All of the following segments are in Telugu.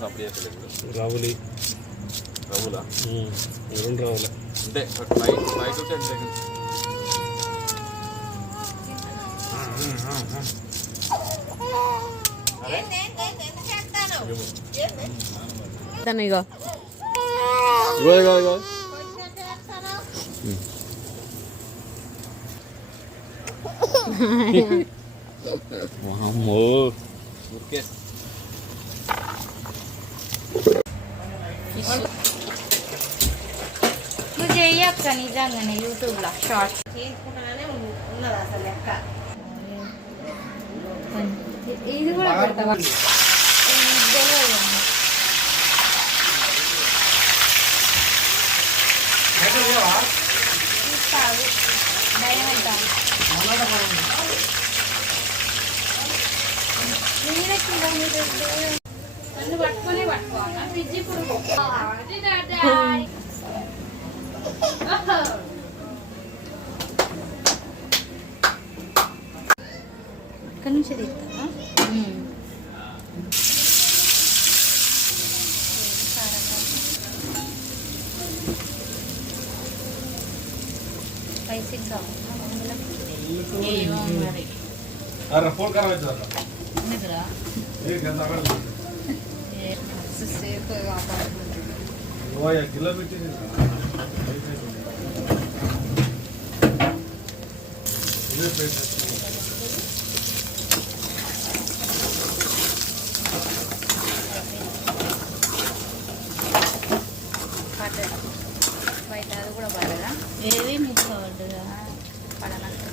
రావులి రావులా రెండు రావులే అంటే 5 to 10 seconds. ఇగో నువ్వు చేయక్క నిజంగానే యూట్యూబ్లో షార్ట్స్ చేసుకుంటానే ఉన్నది అసలు లెక్క. ఇది కూడా పెడతావా? తీస్తావు భయం అవుతాను నన్ను పట్టుకొని పట్టుకోవాలా ఫ్రిడ్జ్ ఇప్పుడు ఇక్కడ నుంచి తీస్తావా? స్పైసీ కావాలి ఏమో మరి నిద్రా సేపు పడ్డదా బయట అది కూడా పడదా? ఏది మిక్స్ పడ్డదా? పడనట్టు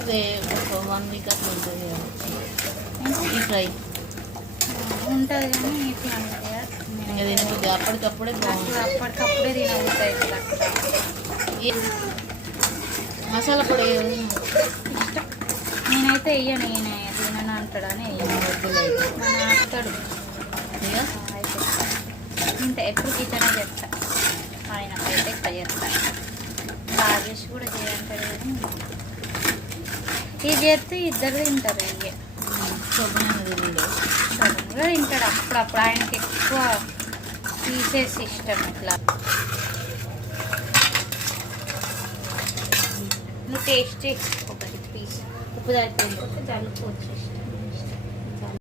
అదే ఒక 1 week అట్లా ఉంటుంది ఈ ఫ్రై ఉంటుంది కానీ ఇట్లా ఇంకా తినబుద్ది అప్పటికప్పుడే బాగుంటుంది. అప్పటికప్పుడే తినబుద్ది అవుతుంది. మసాలా పొడి ఇష్టం నేనైతే వెయ్యను. ఈయన తినను అంటాడని వెయ్యను. వద్దులు అయితే మన అత్తడు ఇక అయితే ఇంత ఎప్పుడు కిచెనే చేస్తా. ఆయనకైతే ఎక్కువ చేస్తాను. రాజేష్ కూడా చేయంటాడు కానీ ఇది చేస్తే ఇద్దరు తింటారు. ఇక కూడా తింటాడు అప్పుడప్పుడు. ఆయనకి ఎక్కువ పీసెస్ ఇష్టం. ఇట్లా నువ్వు టేస్ట్ ఒకటి పీస్ ఉప్పు దాటిపోయి చల్లుకోవచ్చు.